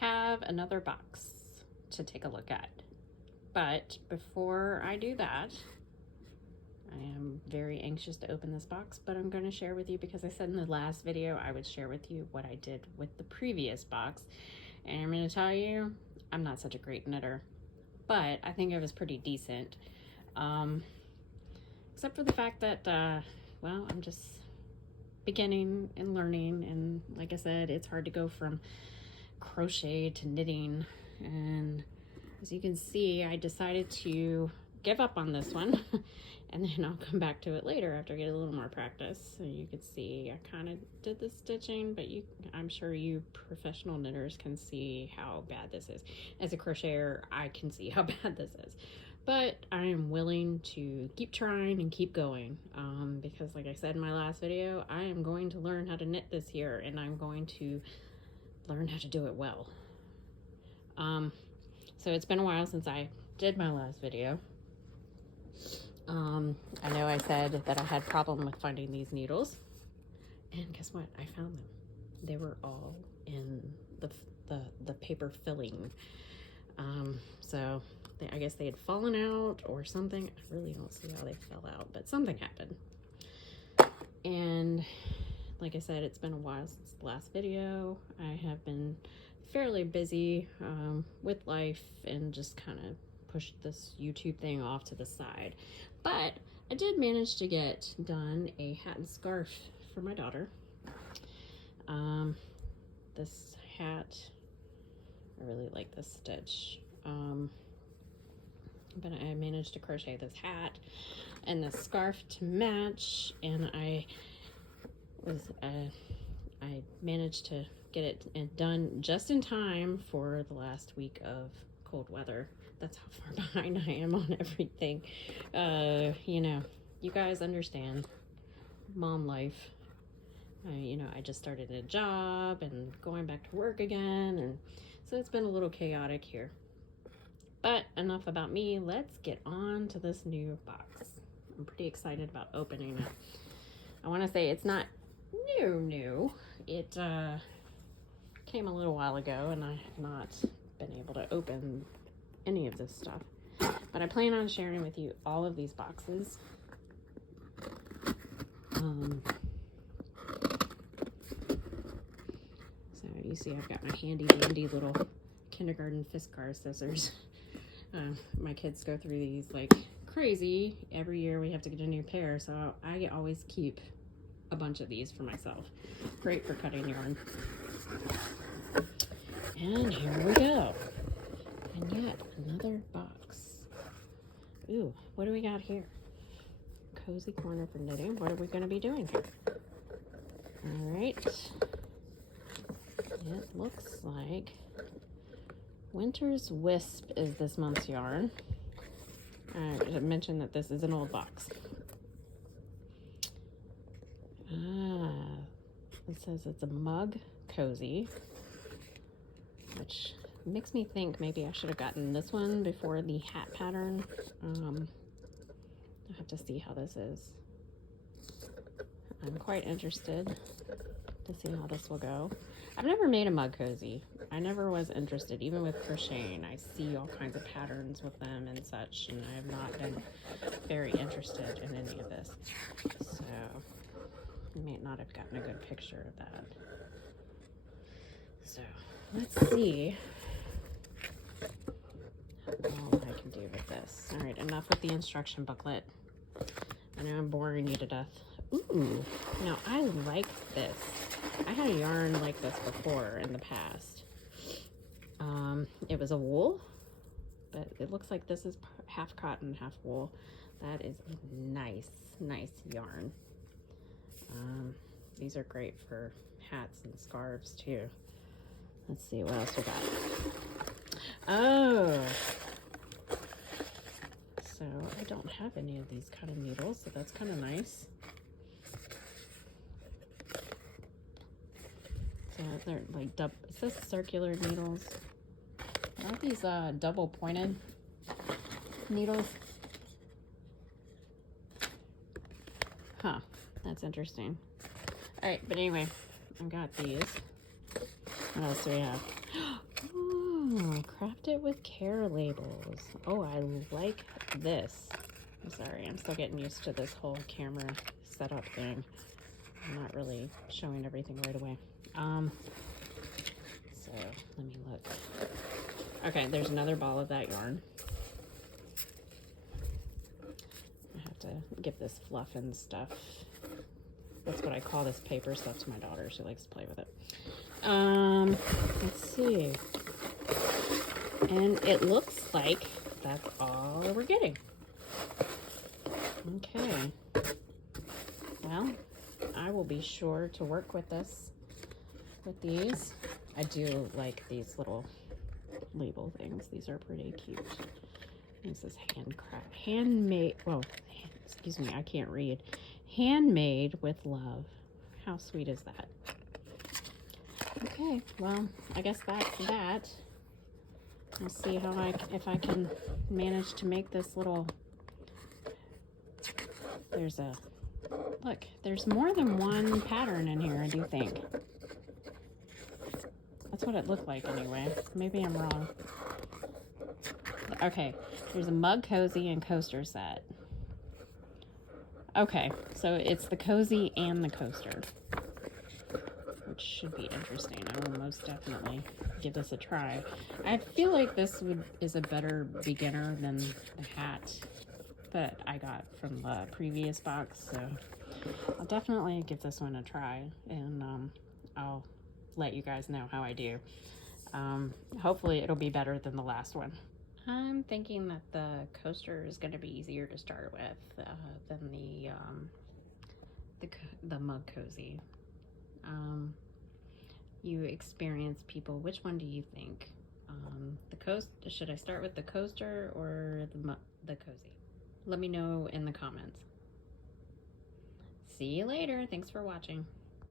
have another box to take a look at. But before I do that, I am very anxious to open this box, but I'm going to share with you because I said in the last video I would share with you what I did with the previous box. And I'm going to tell you, I'm not such a great knitter, but I think it was pretty decent. Except for the fact that, well, I'm just beginning and learning. And like I said, it's hard to go from crochet to knitting. And as you can see, I decided to give up on this one and then I'll come back to it later after I get a little more practice. So you can see I kind of did the stitching, but I'm sure you professional knitters can see how bad this is. As a crocheter, I can see how bad this is, but I am willing to keep trying and keep going, because like I said in my last video, I am going to learn how to knit this year, and I'm going to learn how to do it well. So it's been a while since I did my last video. I know I said that I had a problem with finding these needles, and guess what? I found them. They were all in the paper filling. So I guess they had fallen out or something. I really don't see how they fell out, but something happened. And like I said, it's been a while since the last video. I have been fairly busy with life and just kind of pushed this YouTube thing off to the side. But I did manage to get done a hat and scarf for my daughter. This hat, I really like this stitch. But I managed to crochet this hat and the scarf to match, and I managed to get it done just in time for the last week of cold weather. That's how far behind I am on everything. You know, you guys understand mom life. You know, I just started a job and going back to work again, and so it's been a little chaotic here. But enough about me. Let's get on to this new box. I'm pretty excited about opening it. I want to say it's not new. It came a little while ago, and I have not been able to open any of this stuff. But I plan on sharing with you all of these boxes. So you see I've got my handy dandy little kindergarten Fiskars scissors. My kids go through these like crazy. Every year we have to get a new pair, so I always keep a bunch of these for myself. Great for cutting yarn. And here we go. And yet another box. Ooh, what do we got here? Cozy corner for knitting. What are we going to be doing here? All right. It looks like Winter's Wisp is this month's yarn. I should mention that this is an old box. It says it's a mug cozy, which makes me think maybe I should have gotten this one before the hat pattern. I'll have to see how this is. I'm quite interested to see how this will go. I've never made a mug cozy. I never was interested, even with crocheting. I see all kinds of patterns with them and such, and I have not been very interested in any of this. So I may not have gotten a good picture of that. So let's see all I can do with this. All right, enough with the instruction booklet. I know I'm boring you to death. Ooh, now I like this. I had a yarn like this before in the past. It was a wool, but it looks like this is half cotton, half wool. That is nice yarn. These are great for hats and scarves too. Let's see what else we got. Oh, so I don't have any of these kind of needles, so that's kind of nice. So they're like it says circular needles. Aren't these double pointed needles? Huh, that's interesting. All right, but anyway, I got these. What else do we have? Oh, craft it with care labels. Oh, I like this. I'm sorry, I'm still getting used to this whole camera setup thing. I'm not really showing everything right away. So let me look. Okay, there's another ball of that yarn. I have to give this fluff and stuff. That's what I call this paper stuff to my daughter. She likes to play with it. Let's see. And it looks like that's all we're getting. Okay. Well, I will be sure to work with this, with these. I do like these little label things. These are pretty cute. This is handmade, well, excuse me, I can't read. Handmade with love. How sweet is that? Okay, well, I guess that's that. I'll see how if I can manage to make this little, look, there's more than one pattern in here, I do think. That's what it looked like anyway. Maybe I'm wrong. Okay, there's a mug cozy and coaster set. Okay, so it's the cozy and the coaster, which should be interesting. I will most definitely give this a try. I feel like this is a better beginner than the hat that I got from the previous box, so I'll definitely give this one a try, and I'll let you guys know how I do. Hopefully it'll be better than the last one. I'm thinking that the coaster is going to be easier to start with than the mug cozy. You experienced people. Which one do you think? Should I start with the coaster or the cozy? Let me know in the comments. See you later. Thanks for watching.